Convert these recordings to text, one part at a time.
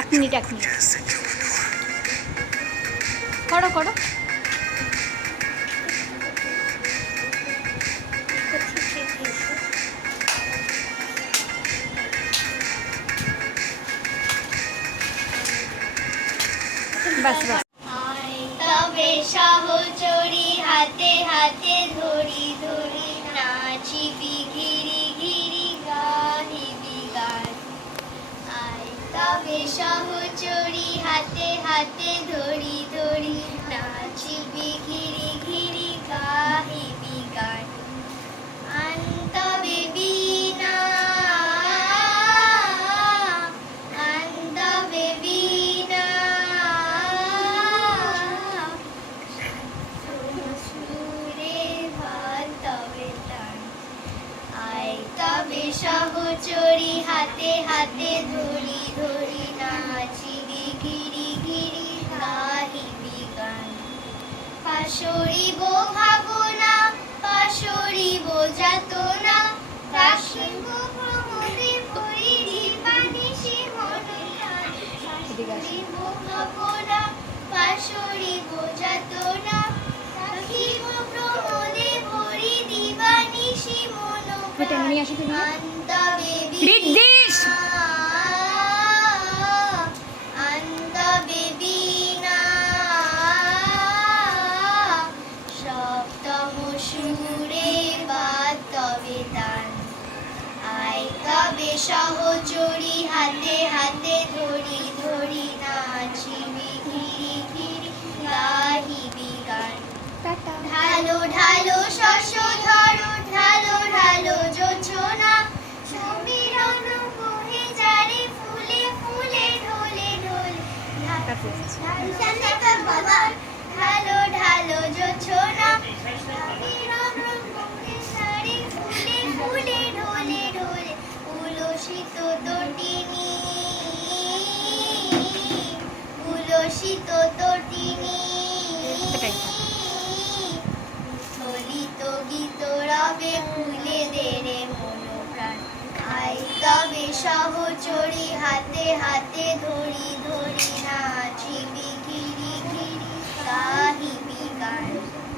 এক মিনিট করো করো। বাস বাস। তবে সহচরী হাতে হাতে ধরি ধরি নাচিবি ঘিরি ঘিরি গাহিবি গান। তবে সহচরী হাতে হাতে ধরি ধরি নাচিবি ঘিরি ঘিরি গাহিবি গান। তবে বিনা সহচরী হাতে হাতে ধরি ধরি নাচিবি ঘিরি ঘিরি গাহিবি গান। পাশরিব ভাবনা পাশরিব যাতনা রাখিব প্রমোদে পরিধি বানিশি মনোয়ান। পাশরিব ভাবনা পাশরিব যাতনা রাখিব প্রমোদে পরিধি বানিশি মনোয়ান। সব সুরে বাদ তবে তান। আয় তবে সহচরী হাতে হাতে ধরি ধরি নাচিবি ঘিরি ঘিরি গাহিবি গান। টাটা। ঢালো ঢালো শস্য ধরো ঢালো ঢালো যোছনা সমীরণ বহে যারে ফুলে ফুলে ঢোলে ঢোলে। বাবা ঢালো ঢালো যোছনা সমীরণ বহে যারে ফুলে ফুলে ঢোলে ঢোলে। উলসিত তটিনী উলসিত তটিনী এটাই। উৎফুল্লিত গীত রবে ফুলে দেরে মনোপ্রাণ। আয় তবে সহচরী হাতে হাতে ধরি ধরি নাচিবি ঘিরি ঘিরি গাহিবি গান।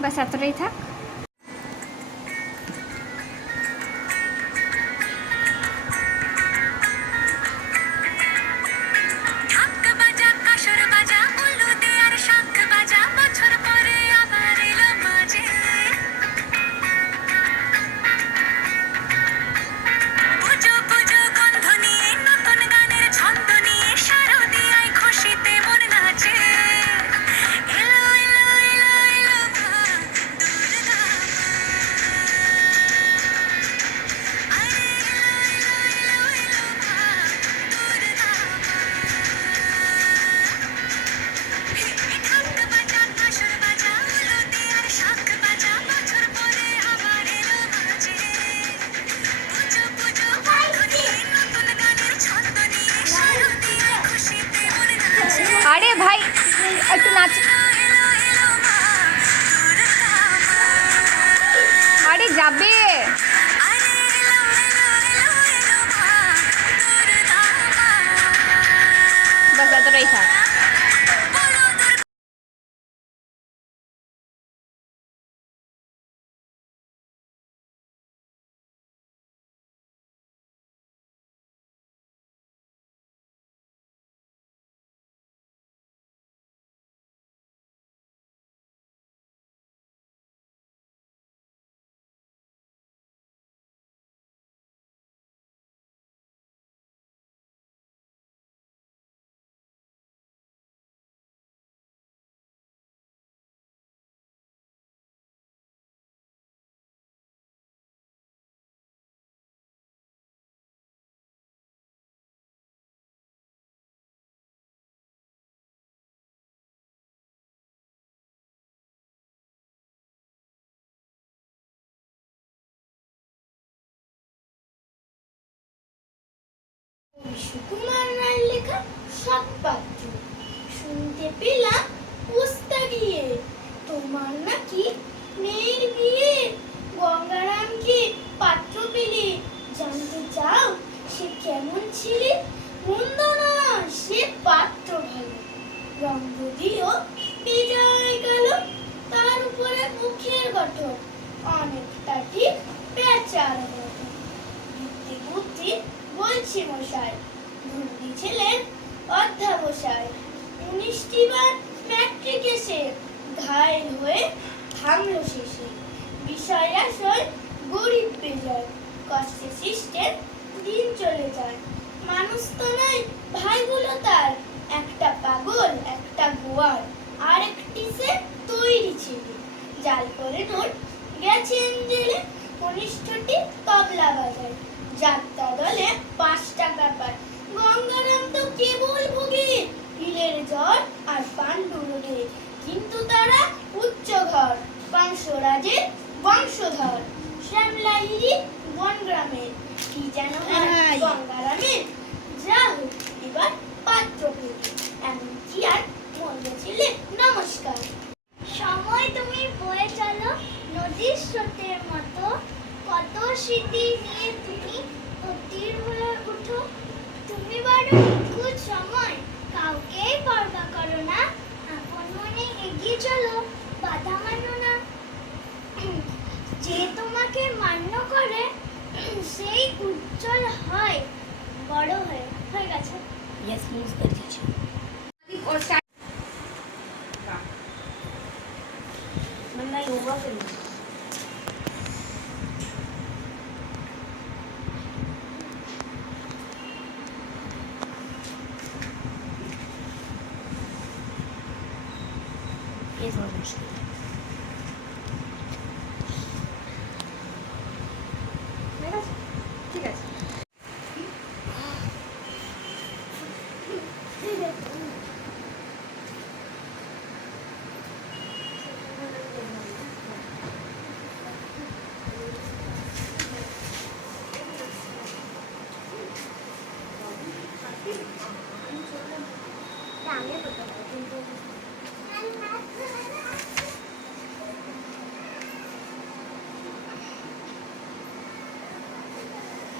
বাস এতটাই থাক। আরে ভাই একটু নাচ। আরে যাবে। বাস এতটাই থাক। সুকুমার রায়ের লেখা সৎপাত্র। শুনতে পেলাম পোস্তা গিয়ে তোমার নাকি মেয়ের বিয়ে। গঙ্গারামকে পাত্র পেলে জানতে চাও সে কেমন ছেলে? মন্দ না সে পাত্র ভালো। রঙ্গ দিল বেজায় কালো, তার উপরে মুখের গঠন অনেকটা ঠিক পেঁচার মতো। বুদ্ধি বুদ্ধি বলছি মশাই, ধুন্দি ছেলের অধ্যাবসায়। 19টি বার ম্যাট্রিক এসে ঘায়েল হয়ে থামলো শেষে। বিষয় আসয় গরিব বেজয়, কষ্টে সৃষ্টের দিন চলে যায়। মানুষ তো নয় ভাইগুলো তার, একটা পাগল একটা গোয়ার আর একটি সে তৈরি ছেলে। জাল করে নোট গেছেন জেলে, 19টি তবলা বাজায়, যাত্রা দলে 5 টাকা পায়। গঙ্গারাম তো কেবল ভোগে হিলের জ্বর আর পাণ্ডুরোগে। কিন্তু তারা উচ্চ ঘর, কংসরাজের বংশধর। শ্যামলাইরি বনগ্রামের কি যেন হয় গঙ্গারামের। যা হোক এবার পাত্র পেলে, এমন কি আর মন্দ ছেলে। নমস্কার। সময় তুমি বয়ে চলো নদীর স্রোতের মতো, কত স্মৃতি নিয়ে তুমি অতীর হয়ে উঠো। তুমি বড় নিখুঁত সময়, কাউকেই পরবা করো না। আপন মনে এগিয়ে চলো, বাধা মানো না। যে তোমাকে মান্য করে সেই উজ্জ্বল হয় বড় হয়ে। হয়ে গেছে। Yes, please कर दीजिए। मैं योगा करूँगी। ঠিক আছে ঠিক আছে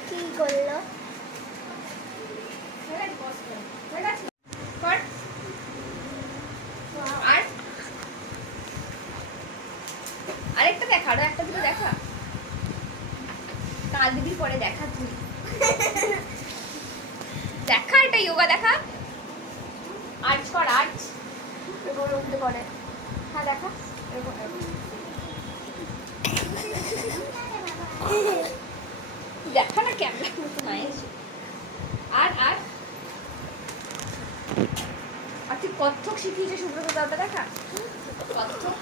কি করলো? কর। আর আরেকটা দেখা, আরো একটা দুটো দেখা। কাল দিবি পরে দেখা তুই। দেখা, এটা যোগা দেখা। আর্চ কর, আর্চ। এরকম উঠতে করে। হ্যাঁ দেখা। এরকম এরকম। দেখা না ক্যামেরা মতো নাই এসে। আর আর আর তুই কত্থক শিখিয়েছে সুব্রত দাদা দেখা। কত্থক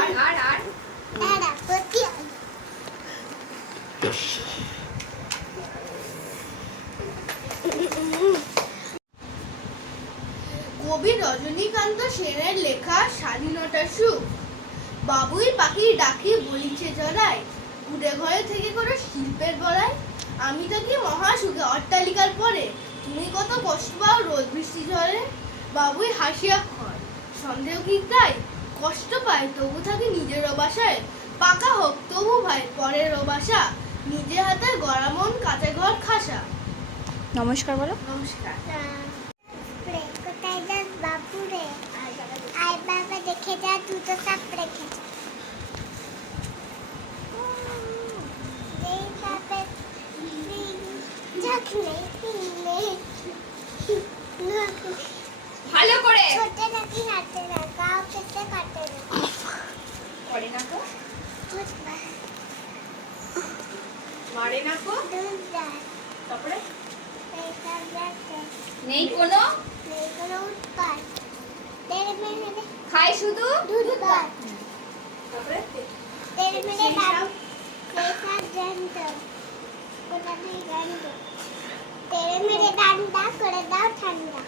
আর আর আর দাঁড়া, পতি কবি রজনীকান্ত সেনের লেখা স্বাধীনতার সুখ। বাবুই পাখির ডাকে বলিছে জড়ায়, কুড়ে ঘরে থেকে কোনো শিল্পের গড়ায়। আমি থাকি মহাসুখে অট্টালিকার পরে, তুমি কত কষ্ট পাও রোদ বৃষ্টি ঝড়ে। বাবুই হাসিয়া খয়, সন্দেহ কি তাই? কষ্ট পায় তবু থাকি নিজের বাসায়, পাকা হোক তবু ভাই পরের বাসা, নিজে হাতে গড়া মন কাঁচা ঘর খাসা। নমস্কার বলো। নমস্কার। কোথায় যাস বাবু রে? আয় বাবা দেখে যা, দুটো সাপ রেখেছে। এই সাপের ঝাঁকলে ভালো করে ছোটে নাকি হাতে না, গাও কেটে কাটে না। করে না তো, বুঝবা মারে না তো। দুধ দেয়, তারপরে এই সব রাখতে নেই কোনো, নেই কোনো উৎপাত। তেরে মেরে খায় শুধু দুধ পাত, তারপরে তেরে মেরে দাও, এই সব জানতো ওটা নেই জানতো। তেরে মেরে ডান্ডা করে দাও ঠান্ডা।